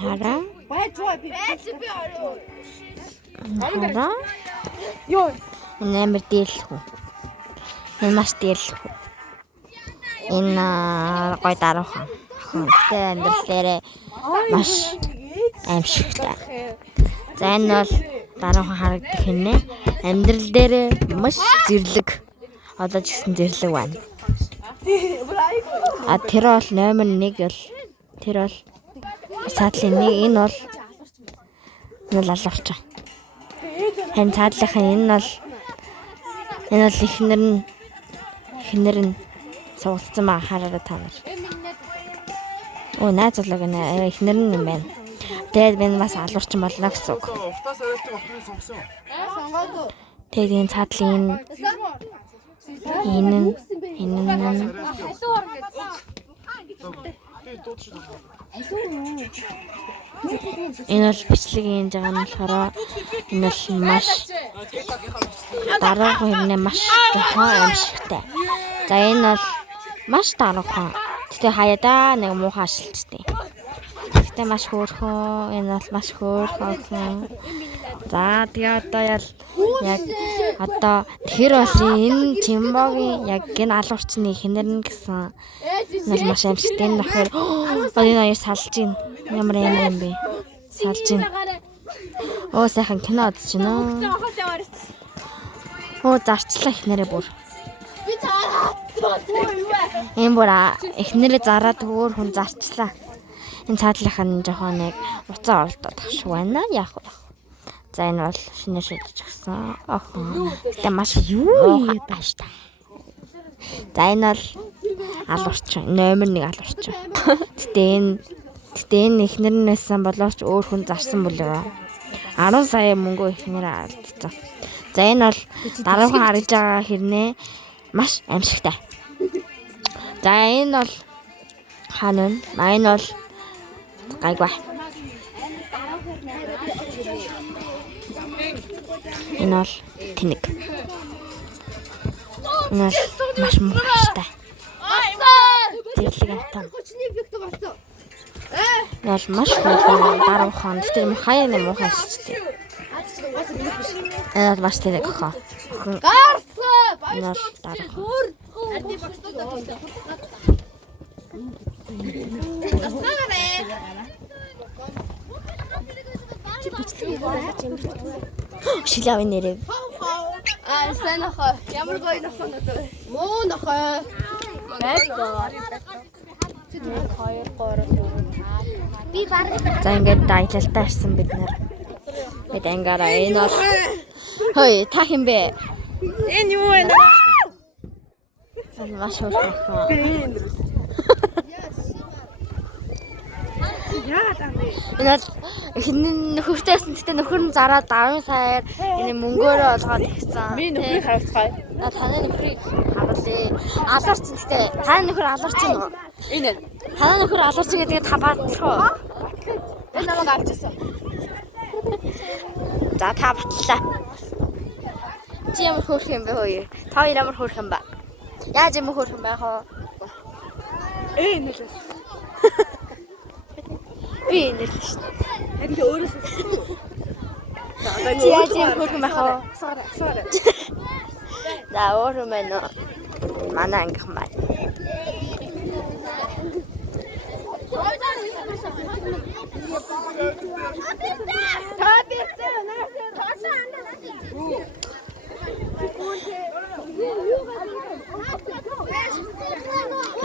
Хараа. Хараа. Йоо. Нэмэр дийлхүү. Энэ маш дийлхүү. Энэ гой даруухан. Тэ амьдралээрээ маш аимшигтай. За энэ бол даруухан харагдах хинэ. Амьдрал дээрээ маш зэрлэг. Одоо ч гэсэн зэрлэг байна. А тэр бол номер 1 бол тэр бол цаадлын нэг энэ бол алуурч. Хэн цаадлынхаа энэ бол ихнэр нь суулцсан маа хараараа та нар. Оо найз залууг нэ ихнэр нь юм байна. Тэгээд би бас алуурч болно гэсэн үг. Тэгээд энэ цаадлын энэ бол бичлэгийн жагаа нь болохоор энэ бол маш дараахан хэрнээ маш тохон аимшигтай. За энэ бол маш дараахан. Тэгтээ хаяада нэг муухай ашиглажтэй. Тэгтээ маш хөөрхөн. Энэ бол маш хөөрхөн. За тэгээ одоо яг одоо тэр бол энэ Жимбогийн яг энэ алуурчны хинэрнэ гэсэн нэг маш аимшигтай. Энэ нөхөр энэ аяа салж гин. Ямар юм бэ? Салж гин. Оо сайхан кино үзэж байна. Оо зарчлаа ихнэрээ бүр. Би зараад. Эм бура ихнэрээ зараад өөр хүн зарчлаа. Энэ цаадлынх нь жоохон нэг уцаа оролдоод тахш байна. Яг. За энэ бол шинээр шийдэж гисэн. Гэтэ маш юу яаш та. За энэ бол алуурч. Номер 1 алуурч. Гэтэ энэ ихнэр нь байсан боловч өөр хүн зарсан болоо. 10 сая мөнгө ихнэрээ алдсан. За энэ бол дараахан харж байгаа хэрнээ маш аимшигтай. За энэ бол ханаа. Энэ бол гайгүй. Энэ бол тэнэг. Энэ бол маш муухай. Зэрлэг амтан. Энэ бол маш муухай даруухан. Тэр хаяа нэг муухай шигтэй. Энэ бол маш тэнэг хаа. Энэ бол даруухан. Шилавын нэрээ. Сайн нөхөө. Ямар гоё нөхөө надад. Муу нөхөө. Бэйгоо. Би баг. За ингээд аялалдаа ирсэн бид нэр. Бид ангаараа энэ бол хөөе та хэм бэ? Энэ юу вэ? Маш хөөрхөн. Энэ хинэн нөхөртэй байсан гэхдээ нөхөр нь зараад 10 саяар энэ мөнгөөрөө олгоод ирсэн. Би нөхрийг харагцгаая. Таны нөхрийг харуулъя. Алуурчин гэхдээ таны нөхөр алуурчин уу? Энэ. Таны нөхөр алуурчин гэдгийг та баадлах уу? Энэ намайг авчихсан. За та батлаа. Чи ямар хөөрх юм бэ хөөе? Та хоёр ямар хөөрх юм ба? Яаж юм хөөрх юм байх вэ? Энэ л. Би энэ л шүү дээ. Харин өөрөөсөө. За одоо Чи яаж юм хөөрх юм байх вэ? Сороо. За өөр юм байна. Манай ангихан байна.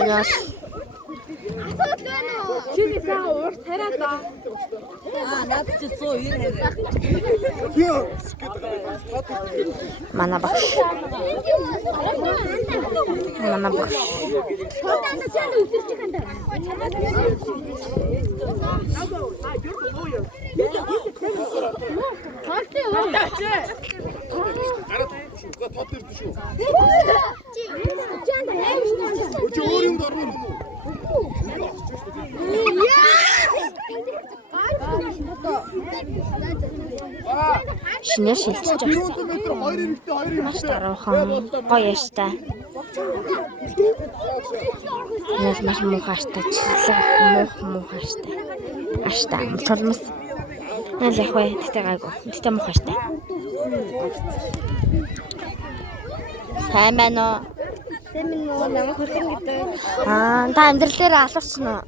Яс. Чиний сайн уурт хараад ба. Наад чи 190 хараа. Манай багш. Манай багш. Шинээр шилжиж байна. Маш даруухан гоё яштай. Нас маш муухайтай чилэг муухайтай. Аштай чулмас. Наал яг бай тэгтээ гайгүй. Тэгтээ муухайтай. Сайн байна уу? Намайг хөрхөн гэдэг. Та амьдрал дээр алуурсан уу?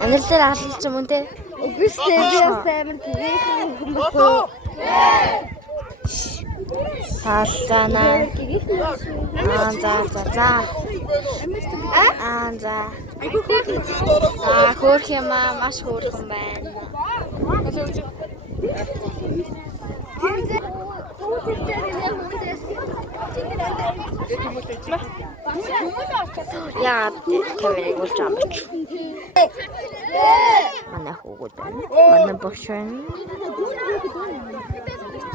Амьдрал дээр алуулсан юм уу те? Үгүй ээ би бас амар тийм байхгүй. Салцана. За. За. Хөөх юм аа, маш хөөрхөн байна. Яа, камерыг болж байгаа юм чи. Манай хүүгүүд байна. Манай бошин.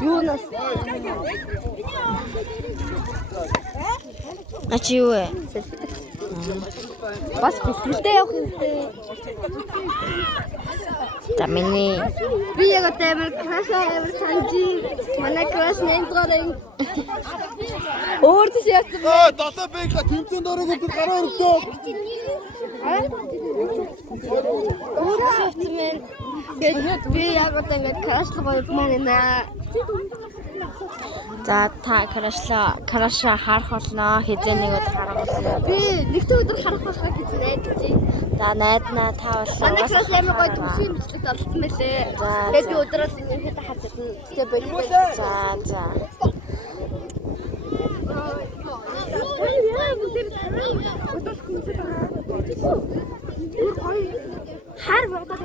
Юунаас Ачи юу вэ? бас бэлтгэлтэй явах хэрэгтэй. За миний Би яг амар крашаар санджи. Манай краш нэмдрэн. Өөртөө явсан. Дотоо бэйга тэмцээнд ороогүй бид гараа өргөдөө. Өөртөө явсан мэн. Би яг амар крашлаа байна. за та краша харах болно. Хизээ нэг өдөр харах болно. Би нэгэн өдөр харах болохоо гэж найдаж байна. За найднаа та бол Манай краш амар гоё төвшин бичлэгт олсон мэлээ. Тэгээд би өдрөөр ингээд харж ирсэн. Тэгээ болов. За. Хар бодож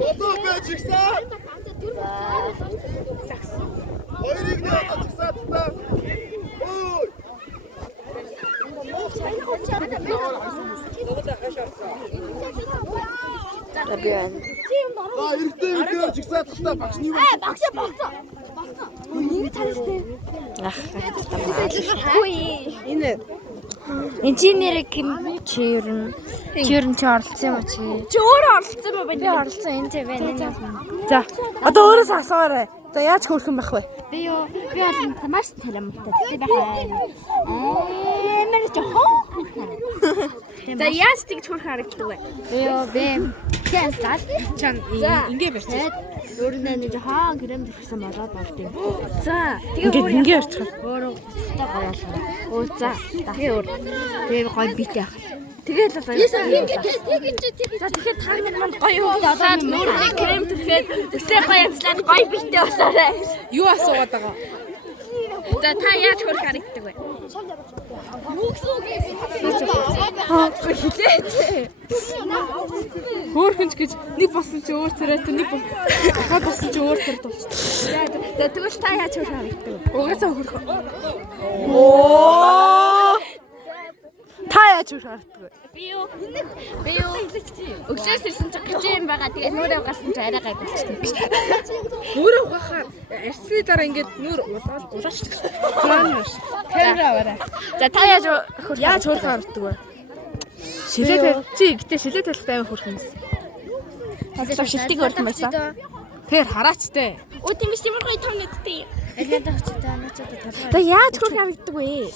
Дотоо байж гисэн. Хоёрыг нэг очсон та. Ой. Бэбэн. За эрэгтэй өдөр жигсаад та багшны юу? багш болцоо. Ингэ цааштай. Энэ Инженер Ким Чирн чи оролцсон юм уу чи? Чи өөрөө оролцсон юм Би байна. оролцсон энэ тийм байна. За. Одоо өөрөөс асууваарай. За яаж хөөрхөн байх вэ? Би бол маш таламжтай. Тэгтээ байна. Амар жоохон. За яаж тэгж хөөрхөн харагддаг вэ? Би кэнсал. Чан ингээ барьчих. Өөрөндөө нэг жоохон крем төрсөн болоод болд юм. За. Тэгээ ярьчих. Өөрөө гоёлоо. Оо за. Тэгээ гоё битэй ах. Тэгэл бол За тэгэхээр та нар манд гоё уугаад нүүрний крем төрхөд өсөө гоё амслаад гоё битээ болоорой. Юу асуугаад байгаа? За та яаж хөөрхөн харагддаг вэ? Хөөрхөнч гэж нэг босон чи өөр царайтай нэг хад босон чи өөр царайтай болчихсон. За тэгвэл та яаж хөөрхөн харагддаг вэ? Угаасаа хөөрхөн. Та яаж хөөрхөн харагддаг вэ? би юу өглөөс ирсэн чи 30 юм байгаа. Тэгээ нүрээ угаасан чи арай гай болчихсон. Нүрээ угаахаар арсны дараа ингээд нүр улаачдаг. Заанаш. Камера аваарай. За та яаж Хөөрхөн харагддаг вэ? Шилээ чи гэтээ шилээ талах аймаг хөөрхөн юм. хөлөө шилдэг өрхөн байсан. Тэр хараач те. Оо тийм биш ямар гоё том нэгтэй. Алиадах чи та начаад талбай. За яаж хөөрхөн харагддаг вэ?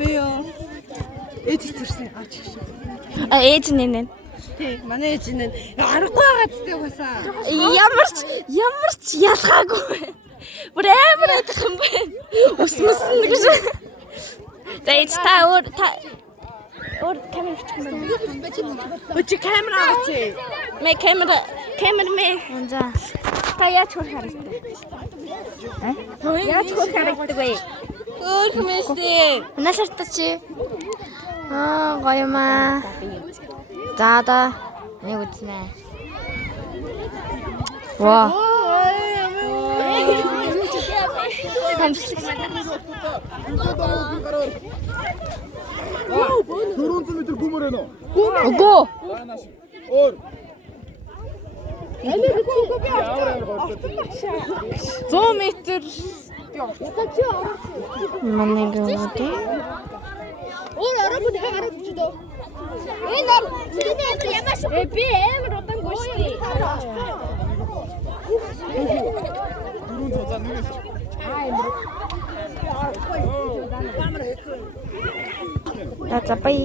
Би юу? Ээж төрсөн аач. Ээж нэнэ. Тий, манай ээж нэн аргагүй байгаа зү угаасаа. Ямар ч ялгаагүй. Бүр амар адах юм байна. Ус мөсөн гэж. За ээж та өөр камер бичих юм байна. Өчиг камера аваач. Мэ камер мэ. За. Та яаж хөөрхөн харагддаг? Яаж хөөрхөн харагддаг вэ? Хөөрхөн мэстэй. Нааштай чи. Гоё маа. За нэг үзнэ. Ваа. Хамшлаг. 400 метр гүмөр ээ нөө. Үгүй. Өөр. 100 метр. Манай гэнэ. өөр ороогүй харагдаж дөө. Би амар удаангүй шүү дээ. 4 цуцаа нэгээс. За за бай.